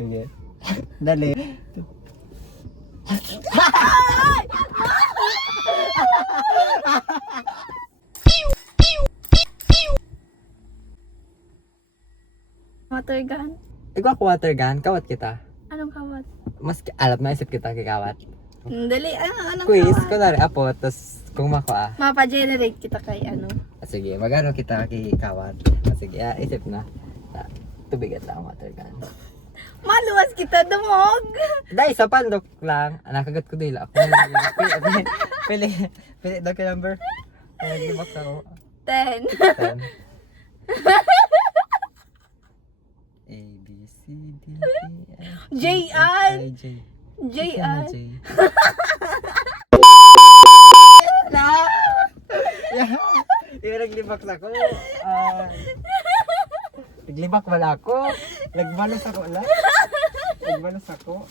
Okay. Dali. Water gun? Ikaw ako water gun, kawat kita. Anong kawat? Mas alam na isip kita kikawat. Dali, anong Quiz, kawat? kunwari apo, tapos kung mako Mapa-generate kita kay ano. Sige, magano kita kikawat. Sige, isip na. Tubigat lang ang water gun. Maluwas kita, dumog! Dahil sa pandok lang, nakagat ko dila ako. Pili daw ka number. Nag-box ako. 10. 10. A, B, C, D, E, F, G, J-an! H, I, J. J-an. J. Yung naglibak ako. Naglibak wala ako. Nagbalos ako lang. Nagbalos ako.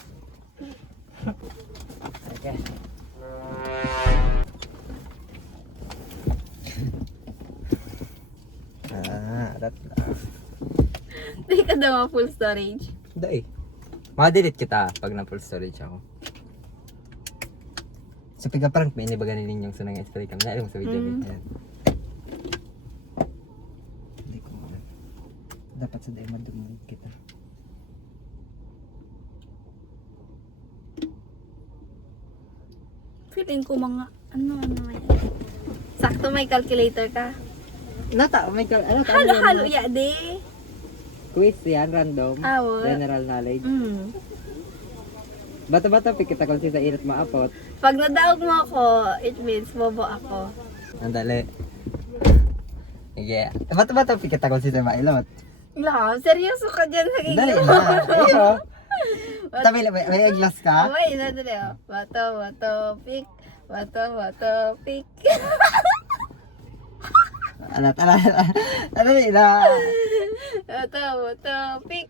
Okay. That lang. Hindi ka daw full storage. Dahil. Makadelete kita pag na full storage ako. Sa pagka-prank, may inibaga ninyong sunang spray cam. Naalam mo sa video. Ayan. Hindi ko alam. Dapat sa dahil madumog kita. Feeling ko mga, ano yan. Sakto may calculator ka. Halo-halo ya de. Quiz yan, random. General knowledge. Bata-bata, pikita kung sa irit maapot. Pag nadaog mo ako, it means bobo ako. Andali. Sige. Bata-bata, pikita kung sa mailot. Lang, seryoso ka dyan sa Dali gigil. na. Iyo. Tabi, may glass ka? Wait, nadali oh. Bato, pick. Bato, pick. Alat. Dali na. Bato, pick.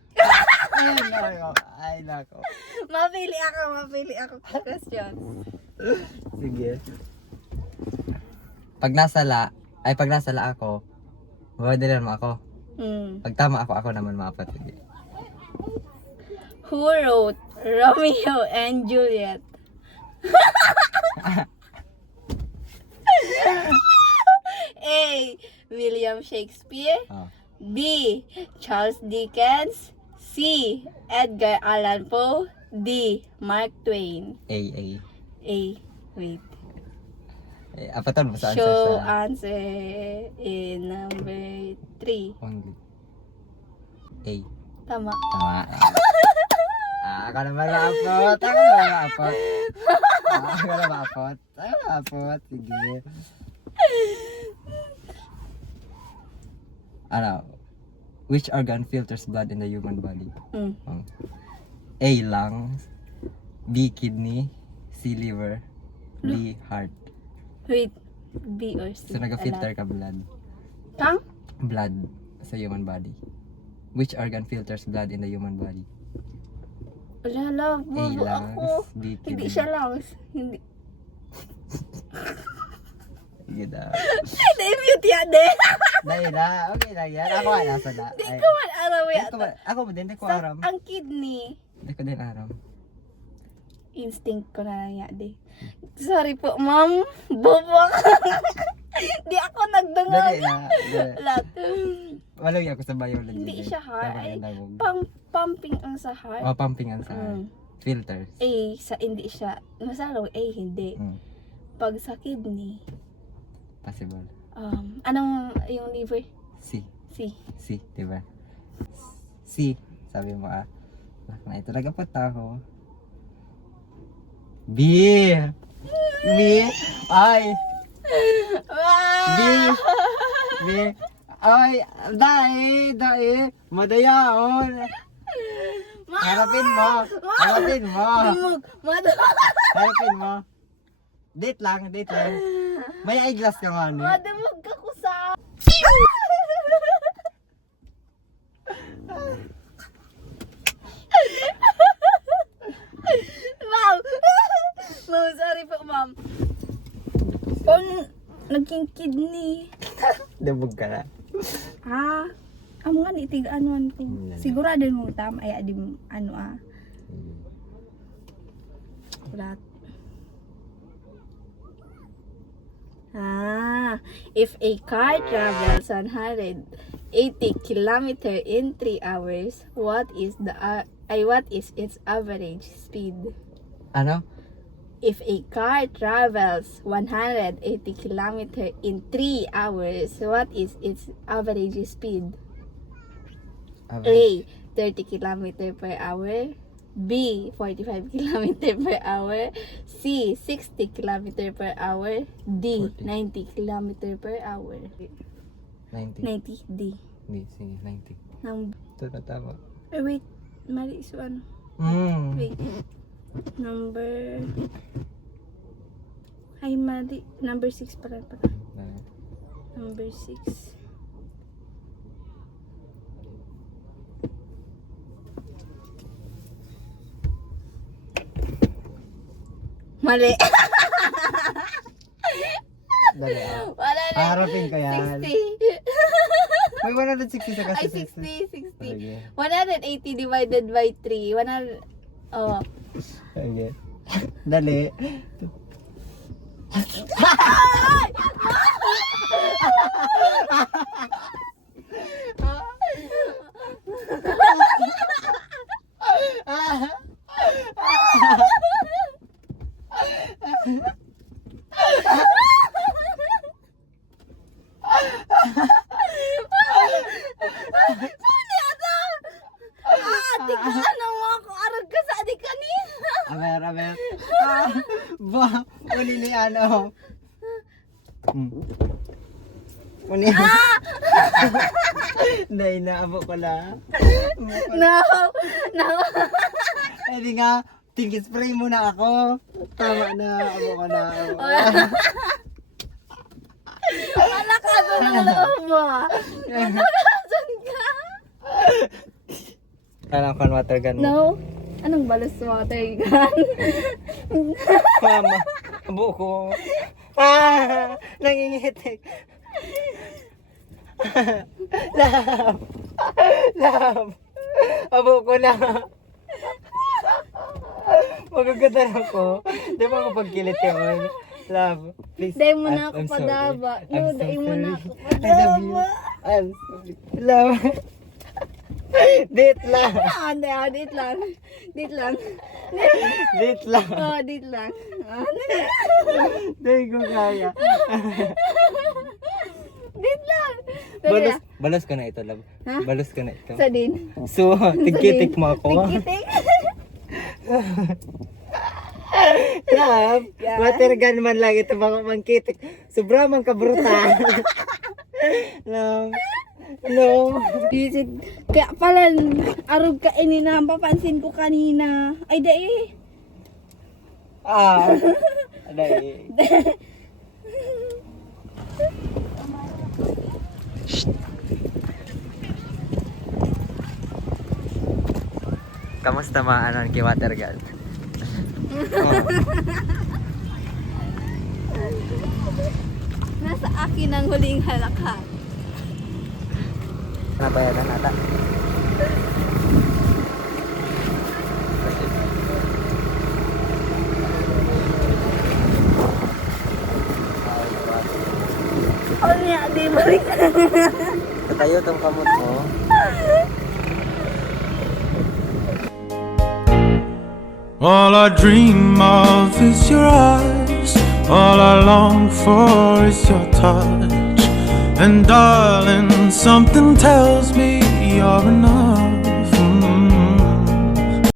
Ay, nako. Mapili ako question. Sige. Pag nasa la ako, mabadilan mo ako. Pag tama ako naman mapatid. Who wrote Romeo and Juliet? A. William Shakespeare. B. Charles Dickens. C. Edgar Allan Poe. D. Mark Twain. A. Wait. Apatan mo sa answer Show sa... answer in number 3. A. Tama. Tama. Ako naman maapot. Sige. Which organ filters blood in the human body? A. Lungs. B. Kidney. C. Liver. D. Heart. Wait. B or C? So nag-filter ka blood. Kang? Blood sa human body. Which organ filters blood in the human body? Wala, A. bobo Lungs. ako. B. Hindi Kidney. siya lungs. Hindi. Sige na. Ay, mute yan eh. Dahil na. Okay lang yan. Ako ay nasa na. Di ko man aram yan. Ako mo din. Di ko aram. Ang kidney. Di ko din aram. Instinct ko na lang yan eh. Sorry po, ma'am. Bobo ako. Di ako nagdungog. Dali na. Lahat. Walang ako sa biology. Hindi siya heart. Ay, Ay, pumping ang sa heart. pumping ang sa filters. A, hindi siya. Masalong A, hindi. Pag sa kidney, Possible. anong yung liver? C. C. C, diba? C. Sabi mo na ito nagpunta ako. B. Ay. B. Ay. Dai. Madayaon. Harapin mo. Harapin mo. Date lang. May eyeglass ka nga, no? Madamog ako sa... Ma'am! Ma'am, sorry po, ma'am. Kung naging kidney. Dabog ka na. Amo nga ni tiga anuan ko. Sigurado mo tama ay di ano Ulat. If a car travels 180 kilometer in 3 hours, what is its average speed? Ano? If a car travels 180 kilometer in 3 hours, what is its average speed? A. 30 kilometer per hour. B. 45 kilometer per hour. C. 60 kilometer per hour. D. 40. 90 kilometer per hour. 90. 90. D. Hindi, sige, 90. Ito na tama. Wait. Mali so ano. Wait. Number... Ay, mali. Number 6 pala. Number 6. Mali. Dali Wala na. Harapin ko yan. 60. May 160 sa kasi Ay, 60. 60. Sige. 180 divided by 3. 100... Oh. Sige. Dali. Tignan mo ako. Arag ka sa adik kanina. Aber. Ba, uli ni ano. Uli. Dahil naabo ko lang. No. Eh di nga, tingin spray muna ako. Tama na, abo ko na. Wala ka doon ng loob mo. Nasaan ka? Alam ko water gun mo. No. Anong balas water gun? Mama, abo ko. Nangingitik. Love. Abo ko na. Magagadan ako. Di ba ako pagkilit yun? Love, please. Dahil mo na ako I'm sorry. padaba. I'm No, so dahil mo na sorry. ako I love you. padaba. I'm sorry. Love. Date lang. Hindi, date lang. Date lang. Date lang. Oh, date lang. Dahil ko kaya. Date lang. Dali Balos ko na ito, love. Ha? Balos ko na ito. Sa din. So, tigkitik mo ako. Tigkitik. Love, Yeah. water gun man lang ito baka mangkitik. Sobra man kabruta. Love. No. Visit. Kaya pala, arog ka inina. Papansin ko kanina. Ay, dai. Aday. Kamusta maanon kay water gun? Nasa akin ang huling halakha. Nabayaran nata. Oh, niya, di balik. Katayo tong kamot mo. All I dream of is your eyes. All I long for is your touch. And darling, something tells me you're enough.